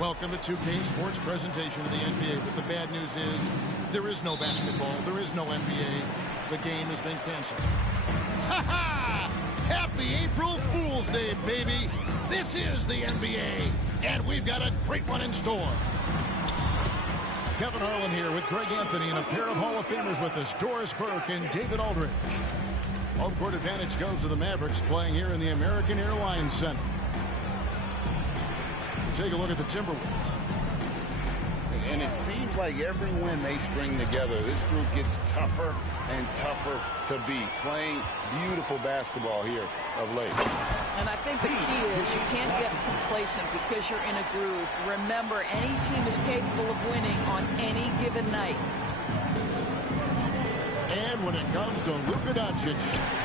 Welcome to 2K Sports presentation of the NBA. But the bad news is there is no basketball. There is no NBA. The game has been canceled. Ha ha! Happy April Fool's Day, baby. This is the NBA, and we've got a great one in store. Kevin Harlan here with Greg Anthony and a pair of Hall of Famers with us, Doris Burke and David Aldridge. Home court advantage goes to the Mavericks playing here in the American Airlines Center. Take a look at the Timberwolves. And it seems like every win they string together, this group gets tougher and tougher to beat. Playing beautiful basketball here of late. And I think the key is you can't get complacent because you're in a groove. Remember, any team is capable of winning on any given night. And when it comes to Luka Doncic,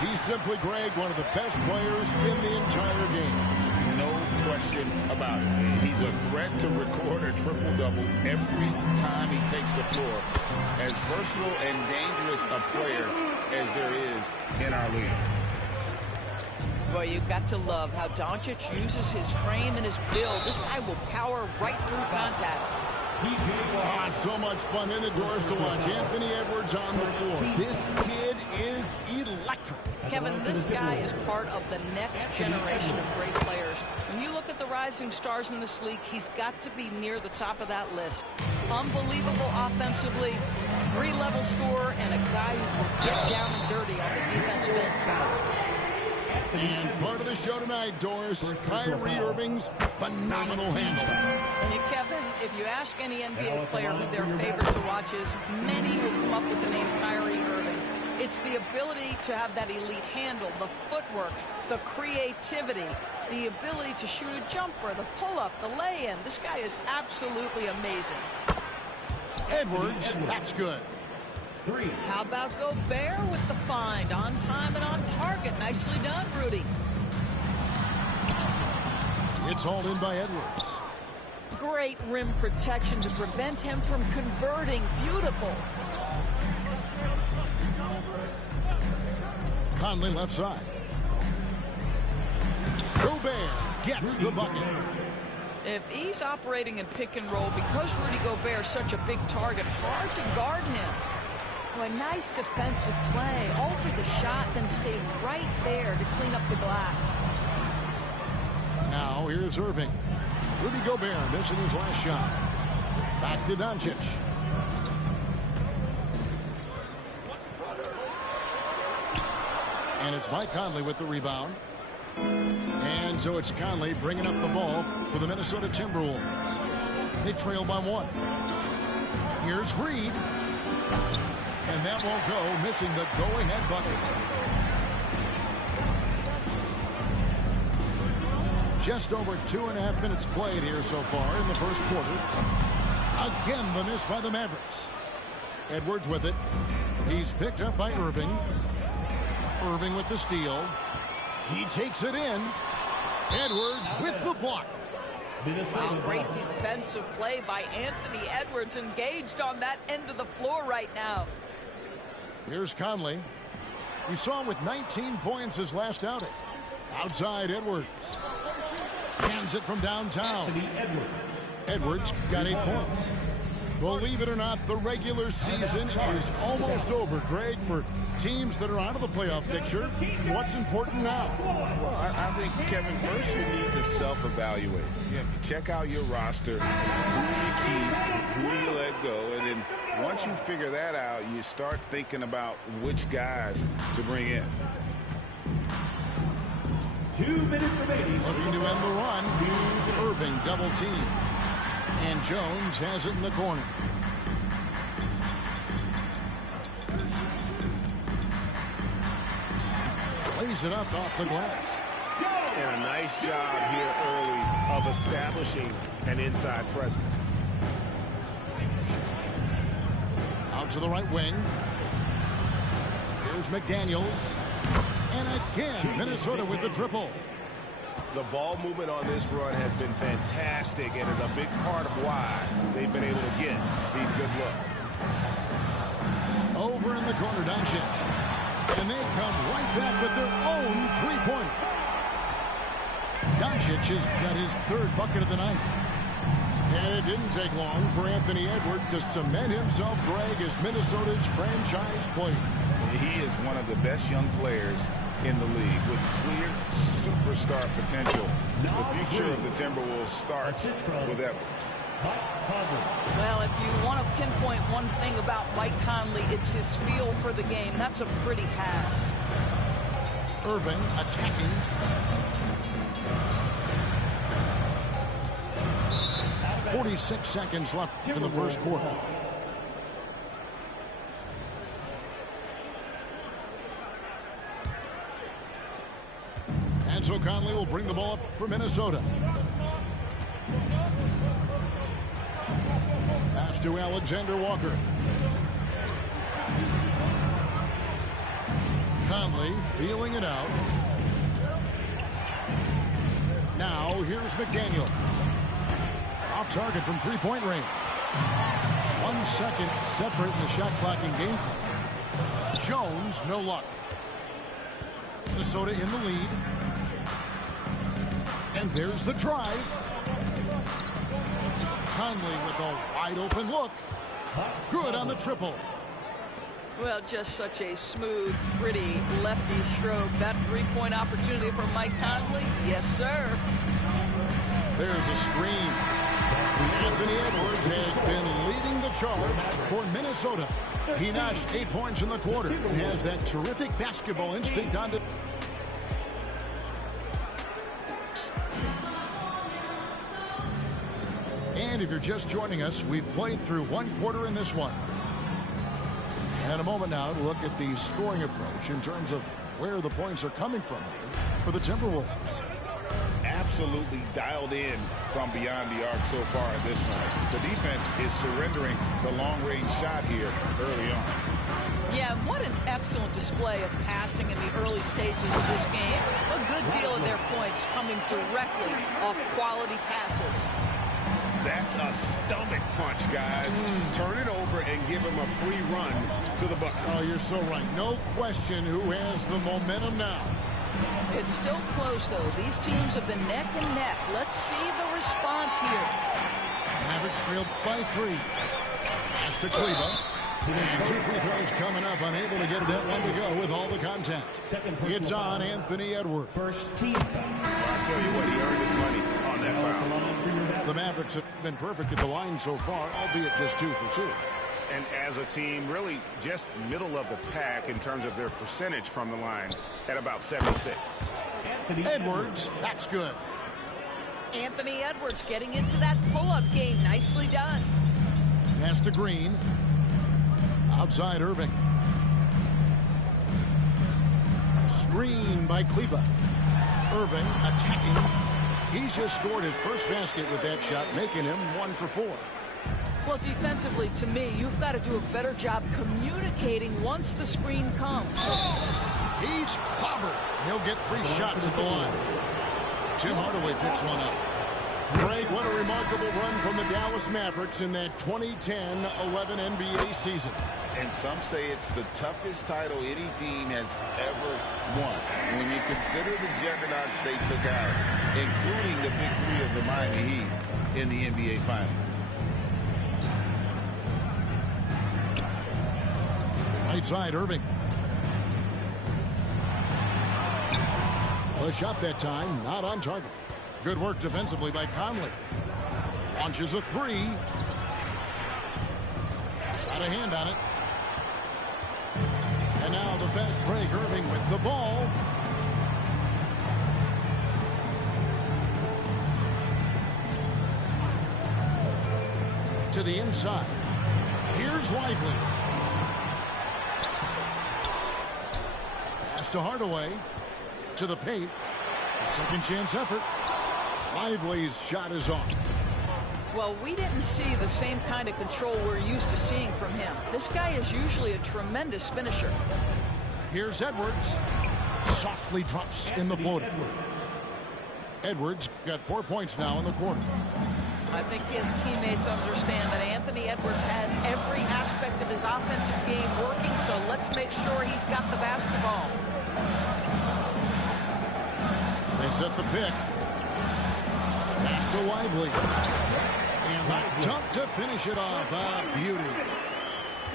he's simply, Greg, one of the best players in the entire game. No question about it. He's a threat to record a triple-double every time he takes the floor. As versatile and dangerous a player as there is in our league. Boy, you've got to love how Doncic uses his frame and his build. This guy will power right through contact. So much fun in the doors to watch. Anthony Edwards on the floor. This kid is electric. Kevin, this guy is part of the next generation of great players. When you look at the rising stars in this league, he's got to be near the top of that list. Unbelievable offensively, three-level scorer, and a guy who will get down and dirty on the defensive end. And part of the show tonight, Doris, Kyrie Irving's phenomenal handle. And Kevin, if you ask any NBA player who their favorite to watch is, many will come up with the name Kyrie Irving. It's the ability to have that elite handle, the footwork, the creativity, the ability to shoot a jumper, the pull-up, the lay-in. This guy is absolutely amazing. Edwards, that's good. How about Gobert with the find? On time and on target. Nicely done, Rudy. It's hauled in by Edwards. Great rim protection to prevent him from converting. Beautiful. Conley left side. Gobert gets the bucket. If he's operating in pick and roll, because Rudy Gobert is such a big target, hard to guard him. Oh, a nice defensive play. Altered the shot, then stayed right there to clean up the glass. Now here's Irving. Rudy Gobert missing his last shot. Back to Doncic. And it's Mike Conley with the rebound. And so it's Conley bringing up the ball for the Minnesota Timberwolves. They trail by one. Here's Reed. And that won't go, missing the go-ahead bucket. Just over 2.5 minutes played here so far in the first quarter. Again, the miss by the Mavericks. Edwards with it. He's picked up by Irving. Irving with the steal. He takes it in. Edwards with the block. Wow, great defensive play by Anthony Edwards, engaged on that end of the floor right now. Here's Conley. We saw him with 19 points his last outing. Outside Edwards. Hands it from downtown. Edwards got 8 points. Believe it or not, the regular season is almost over, Greg, for teams that are out of the playoff picture. What's important now? Well, I think, Kevin, first you need to self-evaluate. You check out your roster, who you keep, who you let go, and then once you figure that out, you start thinking about which guys to bring in. 2 minutes remaining. Looking to end the run. Irving double team. And Jones has it in the corner. Plays it up off the glass. And a nice job here early of establishing an inside presence. Out to the right wing. Here's McDaniels. And again, Minnesota with the triple. The ball movement on this run has been fantastic and is a big part of why they've been able to get these good looks. Over in the corner, Doncic. And they come right back with their own three-pointer. Doncic has got his third bucket of the night. And it didn't take long for Anthony Edwards to cement himself brag as Minnesota's franchise player. He is one of the best young players in the league with clear superstar potential. The future of the Timberwolves starts with Edwards. Well, if you want to pinpoint one thing about Mike Conley, it's his feel for the game. That's a pretty pass. Irving attacking. .46 seconds left in the first quarter. And so Conley will bring the ball up for Minnesota. Pass to Alexander Walker. Conley feeling it out. Now here's McDaniels. Off target from three-point range. 1 second separate in the shot clock and game clock. Jones, no luck. Minnesota in the lead. And there's the drive. Conley with a wide-open look. Good on the triple. Well, just such a smooth, pretty lefty stroke. That three-point opportunity for Mike Conley? Yes, sir. There's a screen. Anthony Edwards has been leading the charge for Minnesota. He notched 8 points in the quarter and has that terrific basketball instinct on the... And if you're just joining us, we've played through 1 quarter in this one. And a moment now to look at the scoring approach in terms of where the points are coming from for the Timberwolves. Absolutely dialed in from beyond the arc so far in this one. The defense is surrendering the long-range shot here early on. Yeah, what an excellent display of passing in the early stages of this game. A good deal of their points coming directly off quality passes. That's a stomach punch, guys. Turn it over and give him a free run to the bucket. Oh, you're so right. No question who has the momentum now. It's still close, though. These teams have been neck and neck. Let's see the response here. Mavericks trailed by 3. Pass to Kleber. And 2 free throws coming up. Unable to get that one to go with all the contact. It's on Anthony Edwards. First team. I'll tell you what, he earned his money on that foul. The Mavericks have been perfect at the line so far, albeit just 2 for 2. And as a team, really just middle of the pack in terms of their percentage from the line at about 76. Edwards, that's good. Anthony Edwards getting into that pull-up game. Nicely done. Pass to Green. Outside Irving. Screen by Kleber. Irving attacking. He's just scored his first basket with that shot, making him 1 for 4. Well, defensively, to me, you've got to do a better job communicating once the screen comes. He's clobbered. He'll get 3 shots at the line. Tim Hardaway picks one up. Greg, what a remarkable run from the Dallas Mavericks in that 2010-11 NBA season. And some say it's the toughest title any team has ever won. When you consider the juggernauts they took out, including the big 3 of the Miami Heat in the NBA Finals. Right side, Irving. The shot that time, not on target. Good work defensively by Conley. Launches a 3. Got a hand on it. And now the fast break, Irving with the ball. To the inside. Here's Lively. Pass to Hardaway. To the paint. A second chance effort. Lively's shot is off. Well, we didn't see the same kind of control we're used to seeing from him. This guy is usually a tremendous finisher. Here's Edwards. Softly drops in the floater. Edwards got 4 points now in the quarter. I think his teammates understand that Anthony Edwards has every aspect of his offensive game working, so let's make sure he's got the basketball. They set the pick. Pass to Lively. And the dunk to finish it off. Beauty.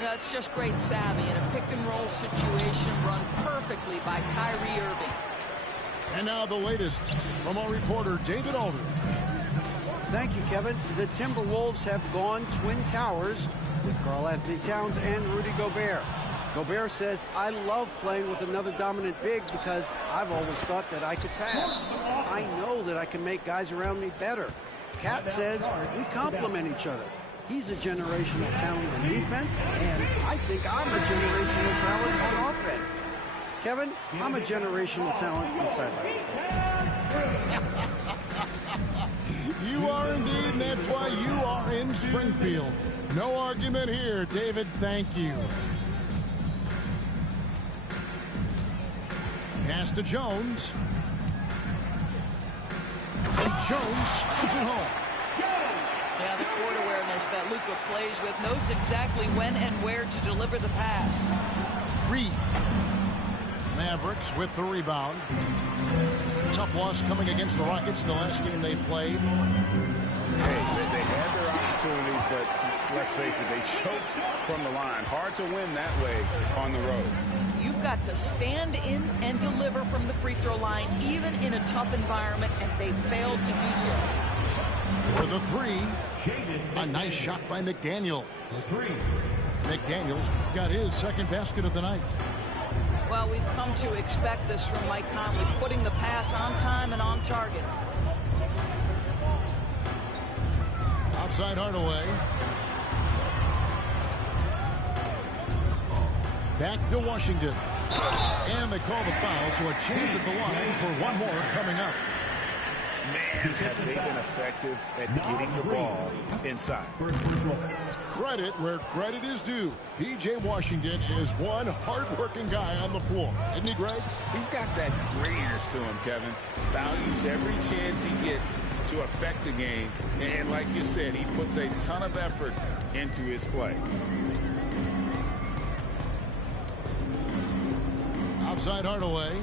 That's just great savvy in a pick-and-roll situation run perfectly by Kyrie Irving. And now the latest from our reporter, David Aldridge. Thank you, Kevin. The Timberwolves have gone Twin Towers with Karl-Anthony Towns and Rudy Gobert. Gobert says, I love playing with another dominant big because I've always thought that I could pass. I know that I can make guys around me better. Cat says, we complement each other. He's a generational talent on defense, and I think I'm a generational talent on offense. Kevin, I'm a generational talent on sideline. You are indeed, and that's why you are in Springfield. No argument here, David. Thank you. Pass to Jones. And Jones is it home. Yeah, the court awareness that Luka plays with, knows exactly when and where to deliver the pass. Reed. Mavericks with the rebound. Tough loss coming against the Rockets in the last game they played. Hey, they had their opportunities, but let's face it, they choked from the line. Hard to win that way on the road. You've got to stand in and deliver from the free throw line, even in a tough environment, and they failed to do so. For the three, a nice shot by McDaniels. McDaniels got his second basket of the night. Well, we've come to expect this from Mike Conley, putting the pass on time and on target. Outside Hardaway. Back to Washington. And they call the foul, so a chance at the line for one more coming up. Man, have they been effective at getting the ball inside. Credit where credit is due. P.J. Washington is one hard-working guy on the floor. Isn't he, Greg? He's got that grittiness to him, Kevin. Values every chance he gets to affect the game. And like you said, he puts a ton of effort into his play. Outside Hardaway.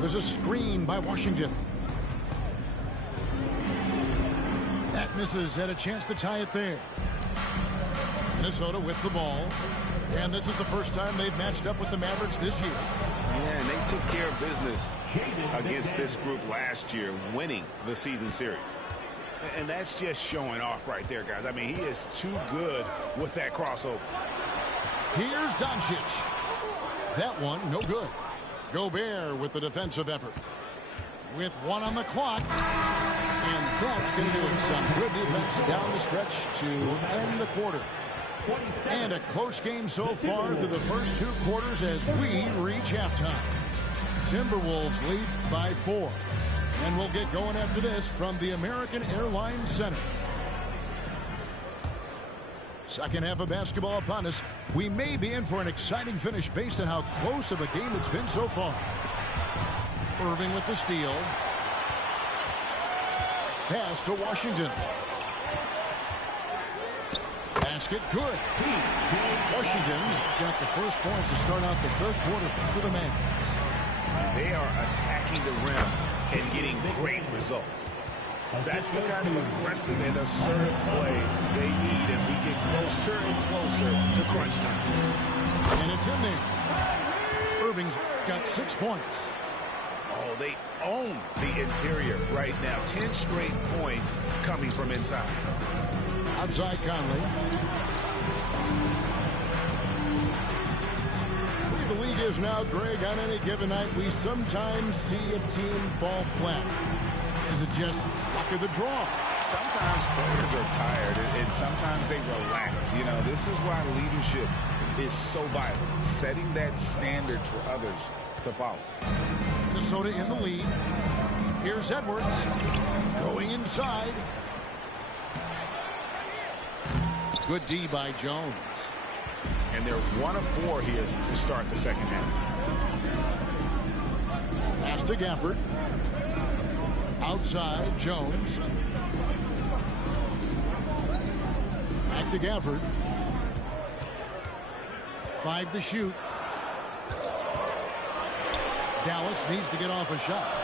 There's a screen by Washington. That misses. Had a chance to tie it there. Minnesota with the ball. And this is the first time they've matched up with the Mavericks this year. Yeah, and they took care of business against this group last year, winning the season series. And that's just showing off right there, guys. I mean, he is too good with that crossover. Here's Doncic. That one, no good. Gobert with the defensive effort. With one on the clock. And that's going to do it. Some good defense down the stretch to end the quarter. And a close game so far through the first two quarters as we reach halftime. Timberwolves lead by 4. And we'll get going after this from the American Airlines Center. Second half of basketball upon us. We may be in for an exciting finish based on how close of a game it's been so far. Irving with the steal. Pass to Washington. Basket good. Washington's got the first points to start out the third quarter for the Mavericks. They are attacking the rim and getting great results. That's the kind of aggressive and assertive play they need as we get closer and closer to crunch time. And it's in there. Irving's got 6 points. Oh, they own the interior right now. 10 straight points coming from inside. Outside Conley. The way the league is now, Greg, on any given night, we sometimes see a team fall flat. Is it just luck of the draw? Sometimes players are tired, and sometimes they relax. You know, this is why leadership is so vital. Setting that standard for others to follow. Minnesota in the lead. Here's Edwards. Going inside. Good D by Jones. And they're 1 of 4 here to start the second half. Pass to Gafford. Outside, Jones. Back to Gafford. 5 to shoot. Dallas needs to get off a shot.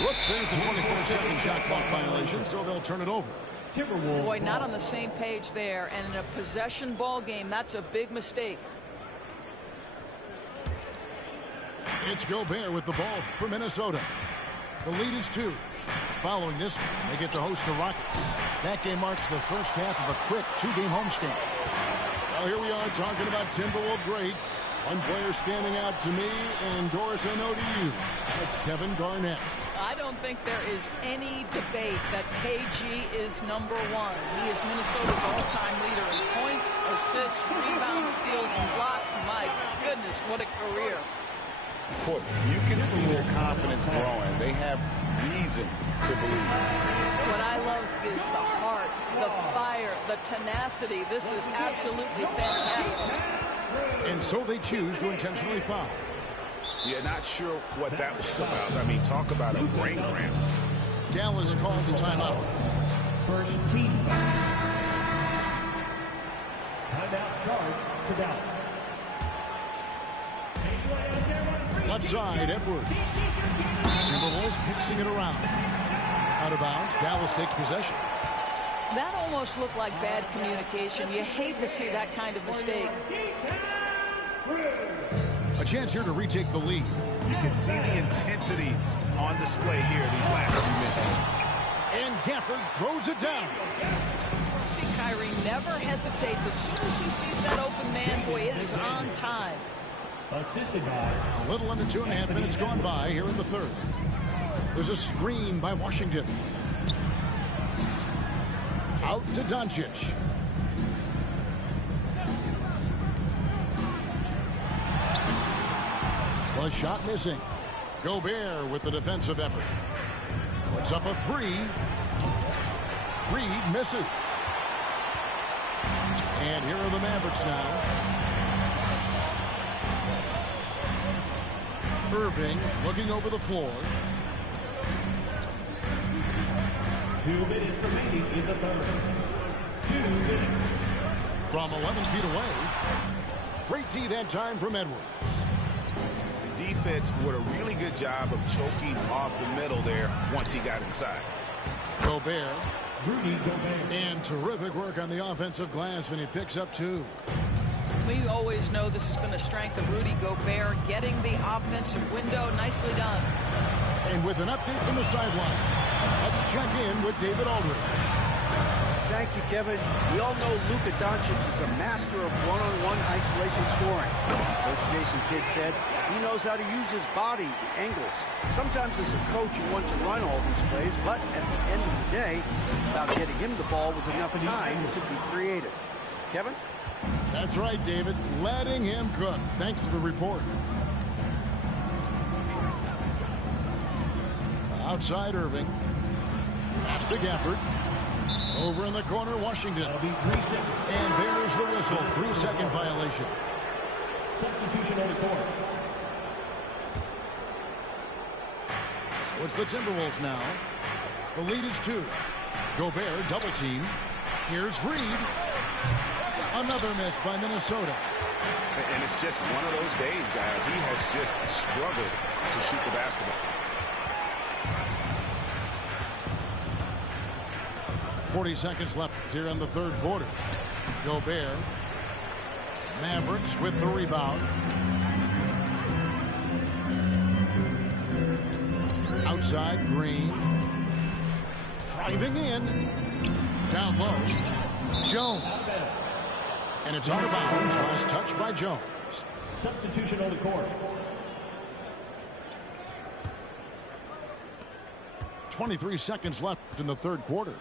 Whoops, there's the 24-second shot clock violation, so they'll turn it over. Boy, not on the same page there. And in a possession ball game, that's a big mistake. It's Gobert with the ball for Minnesota. The lead is 2. Following this one, they get to host the Rockets. That game marks the first half of a quick 2-game homestand. Well, here we are talking about Timberwolves greats. One player standing out to me, and Doris, I know to you. That's Kevin Garnett. I don't think there is any debate that KG is #1. He is Minnesota's all-time leader in points, assists, rebounds, steals, and blocks. My goodness, what a career. You can see their confidence growing. They have reason to believe it. What I love is the heart, the fire, the tenacity. This is absolutely fantastic. And so they choose to intentionally foul. Yeah, not sure what that was about. I mean, talk about a brain cramp. Dallas calls timeout. First team. Timeout charge to Dallas. Left side, Edwards. Timberwolves mixing it around. Out of bounds, Dallas takes possession. That almost looked like bad communication. You hate to see that kind of mistake. A chance here to retake the lead. You can see the intensity on display here these last few minutes. And Gafford throws it down. See, Kyrie never hesitates. As soon as he sees that open man, boy, it is on time. Assisted by A little under 2.5 minutes gone by here in the third. There's a screen by Washington. Out to Doncic. The shot missing. Gobert with the defensive effort. Puts up a 3. Reed misses. And here are the Mavericks now. Irving looking over the floor. 2 minutes remaining in the third. 2 minutes. From 11 feet away. Great D that time from Edwards. The defense did a really good job of choking off the middle there once he got inside. Gobert. Rudy Gobert. And terrific work on the offensive glass, and he picks up 2. We always know this has been a strength of Rudy Gobert, getting the offensive window. Nicely done. And with an update from the sideline, let's check in with David Aldridge. Thank you, Kevin. We all know Luka Doncic is a master of one-on-one isolation scoring. Coach Jason Kidd said he knows how to use his body, the angles. Sometimes as a coach you want to run all these plays, but at the end of the day, it's about getting him the ball with enough time to be creative. Kevin? That's right, David. Letting him cook. Thanks for the report. Outside Irving. Pass to Gafford. Over in the corner, Washington. That'll be 3 seconds. And there's the whistle. 3-second violation. Substitution on the court. So it's the Timberwolves now. The lead is 2. Gobert double team. Here's Reed. Another miss by Minnesota. And it's just one of those days, guys. He has just struggled to shoot the basketball. 40 seconds left here in the third quarter. Gobert. Mavericks with the rebound. Outside Green. Driving in. Down low. Jones. And it's out of bounds. Last touch by Jones. Substitution on the court. 23 seconds left in the third quarter.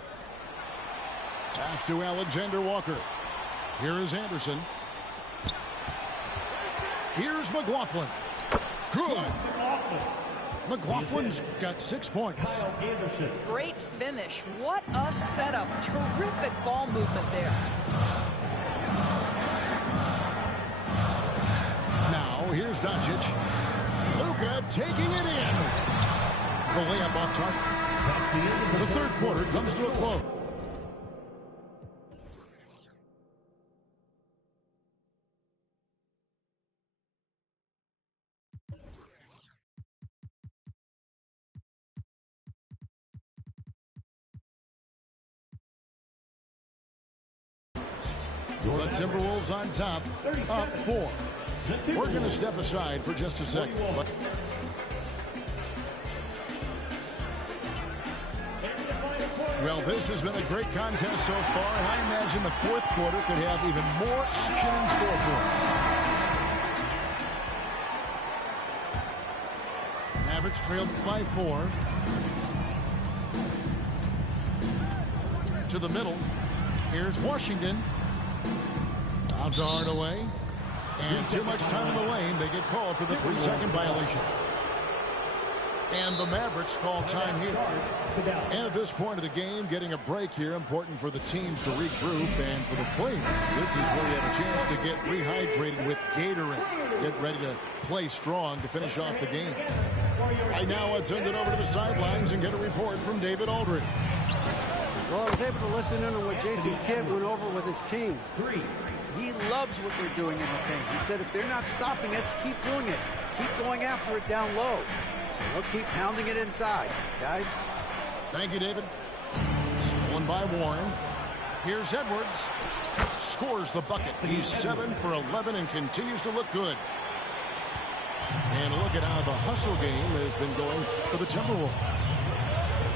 Pass to Alexander Walker. Here is Anderson. Here's McLaughlin. Good. McLaughlin's got 6 points. Great finish. What a setup. Terrific ball movement there. Now, here's Doncic. Luka taking it in. The layup off target. The third quarter comes to a close. The Timberwolves on top, up 4. We're going to step aside for just a second. Well, this has been a great contest so far, and I imagine the fourth quarter could have even more action in store for us. Mavericks trailed by 4. To the middle. Here's Washington. Bounce Hardaway. And too much time in the lane. They get called for the 3-second violation. And the Mavericks call time here. And at this point of the game, getting a break here, important for the teams to regroup. And for the players, this is where you have a chance to get rehydrated with Gatorade. Get ready to play strong to finish off the game. Right now, let's send it over to the sidelines and get a report from David Aldridge. Well, I was able to listen in on what Jason Kidd went over with his team. He loves what they're doing in the paint. He said if they're not stopping us, keep doing it. Keep going after it down low. So we'll keep pounding it inside, guys. Thank you, David. Stolen by Warren. Here's Edwards. Scores the bucket. He's 7 for 11 and continues to look good. And look at how the hustle game has been going for the Timberwolves.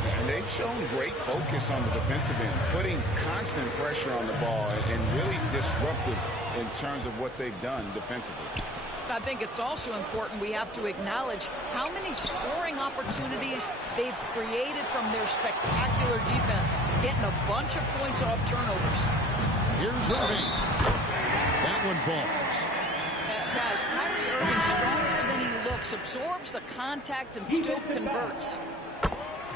And they've shown great focus on the defensive end, putting constant pressure on the ball and really disruptive in terms of what they've done defensively. I think it's also important we have to acknowledge how many scoring opportunities they've created from their spectacular defense, getting a bunch of points off turnovers. Here's Irving. That one falls. Guys, Kyrie Irving, stronger than he looks, absorbs the contact and still converts.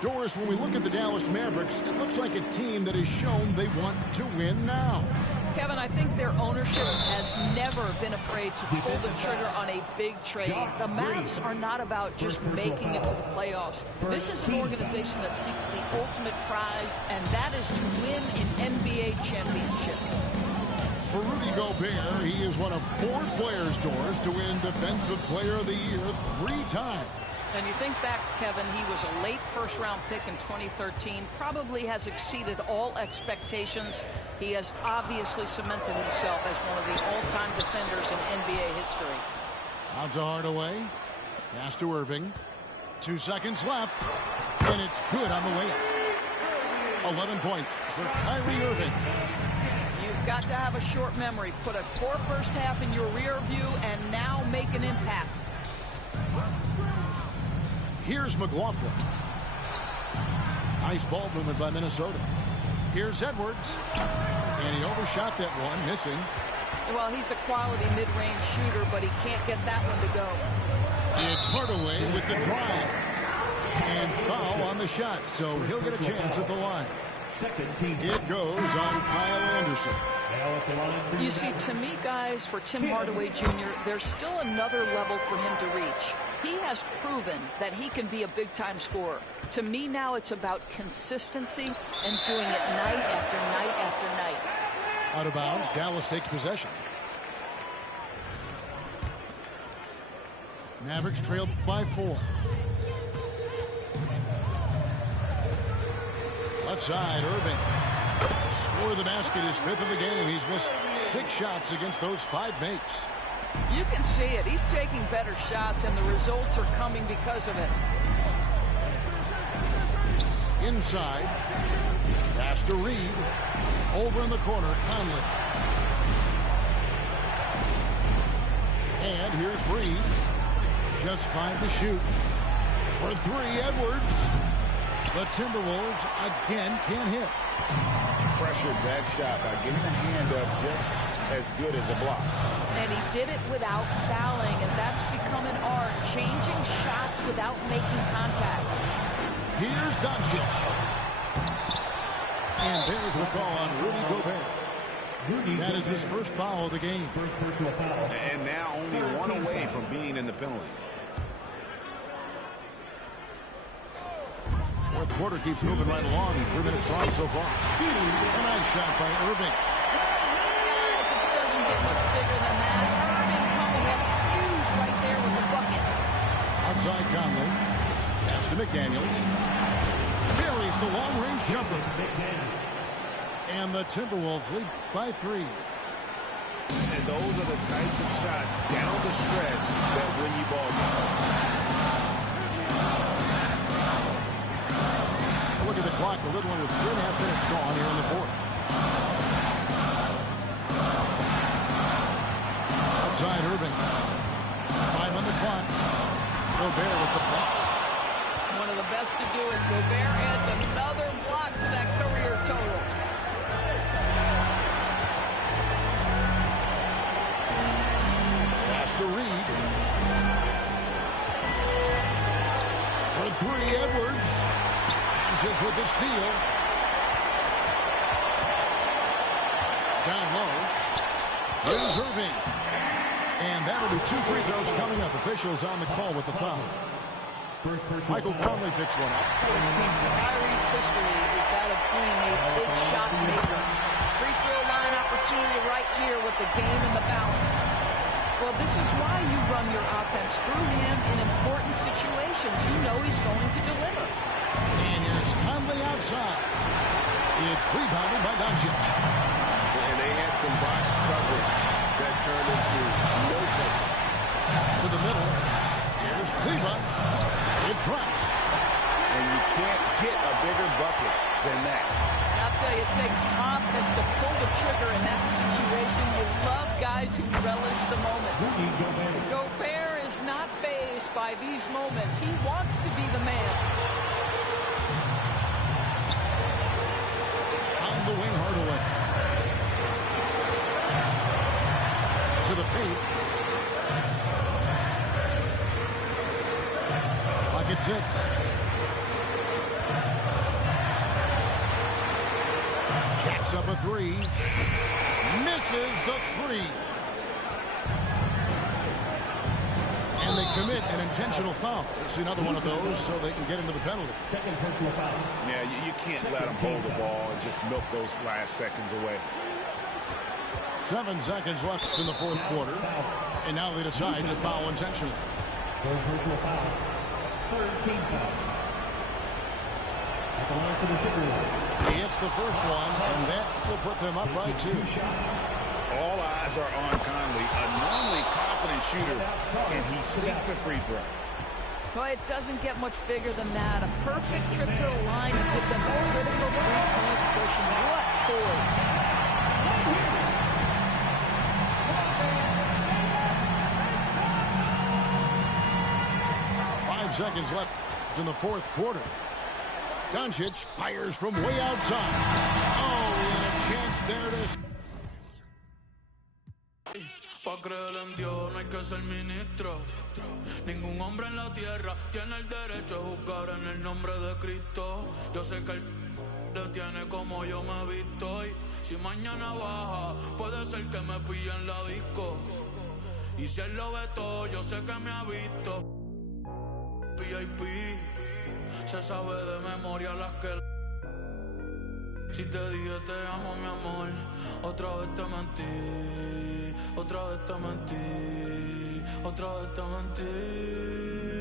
Doris, when we look at the Dallas Mavericks, it looks like a team that has shown they want to win now. Kevin, I think their ownership has never been afraid to pull the trigger on a big trade. The Mavs are not about just making it to the playoffs. This is an organization that seeks the ultimate prize, and that is to win an NBA championship. For Rudy Gobert, he is one of 4 players, Doris, to win Defensive Player of the Year 3 times. And you think back, Kevin, he was a late first-round pick in 2013, probably has exceeded all expectations. He has obviously cemented himself as one of the all-time defenders in NBA history. Out to Hardaway. Pass to Irving. 2 seconds left. And it's good on the way up. 11 points for Kyrie Irving. You've got to have a short memory. Put a poor first half in your rear view and now make an impact. Here's McLaughlin. Nice ball movement by Minnesota. Here's Edwards. And he overshot that one, missing. Well, he's a quality mid-range shooter, but he can't get that one to go. It's Hardaway with the drive. And foul on the shot, so he'll get a chance at the line. It goes on Kyle Anderson. You see, to me, guys, for Tim Hardaway Jr., there's still another level for him to reach. He has proven that he can be a big-time scorer. To me now, it's about consistency and doing it night after night after night. Out of bounds, Dallas takes possession. Mavericks trailed by 4. Left side, Irving. Score the basket, his 5th of the game. He's missed 6 shots against those 5 makes. You can see it. He's taking better shots, and the results are coming because of it. Inside. Pass to Reed. Over in the corner, Conley. And here's Reed. Just 5 to shoot. For 3, Edwards. The Timberwolves again can't hit. Pressured that shot by getting a hand up just as good as a block. And he did it without fouling, and that's become an art, changing shots without making contact. Here's Doncic. And there's the call on Rudy Gobert. That is his first foul of the game. First personal foul. And now only 1 away from being in the penalty. Fourth quarter keeps moving right along. 3 minutes long so far. A nice shot by Irving. Guys, it doesn't get much bigger than that. Irving coming up huge right there with the bucket. Outside Conley. Pass to McDaniels. Buries the long-range jumper. And the Timberwolves lead by 3. And those are the types of shots down the stretch that win you ball games. Look at the clock, a little under 3.5 minutes gone here in the fourth. Outside Irving. 5 on the clock. Gobert with the block. One of the best to do it. Gobert adds another block to that career total. Pass to Reed. For three, Edwards. Just with the steal. Down low. Here's Irving. And that'll be 2 free throws coming up. Officials on the call with the foul. Michael Conley picks one up. Kyrie's history is that of being a big shot maker. Free throw line opportunity right here with the game in the balance. Well, this is why you run your offense through him in important situations. You know he's going to deliver. And here's Conley outside. It's rebounded by Doncic. And they had some botched coverage that turned into no coverage. To the middle. Here's Cleveland. It drops. And you can't get a bigger bucket than that. I'll tell you, it takes confidence to pull the trigger in that situation. You love guys who relish the moment. Gobert is not fazed by these moments. He wants to be the man. On the wing, Hardaway. To the paint. Clock at 6. Jacks up a 3. Misses the 3. And they commit an intentional foul. It's another one of those so they can get into the penalty. Second personal foul. Yeah, you can't let them hold the ball and just milk those last seconds away. 7 seconds left in the fourth quarter. And now they decide to foul intentionally. Third personal foul. Third team foul. At the line for the Timberwolves. He hits the first one, and that will put them up by 2. All eyes are on Conley, a normally confident shooter. Can he sink the free throw? Boy, it doesn't get much bigger than that. A perfect trip to the line to give them a critical three-point push. And what poise. 5 seconds left in the fourth quarter. Doncic fires from way outside. Oh, he had a chance there to... Pa' creer en Dios no hay que ser ministro. Ningún hombre en la tierra tiene el derecho a juzgar en el nombre de Cristo. Yo sé que el le tiene como yo me he visto. Y si mañana baja, puede ser que me pille en la disco. Y si él lo ve todo, yo sé que me ha visto. VIP, se sabe de memoria las que... Si te dije te amo, mi amor, otra vez te mentí, otra vez te mentí, otra vez te mentí.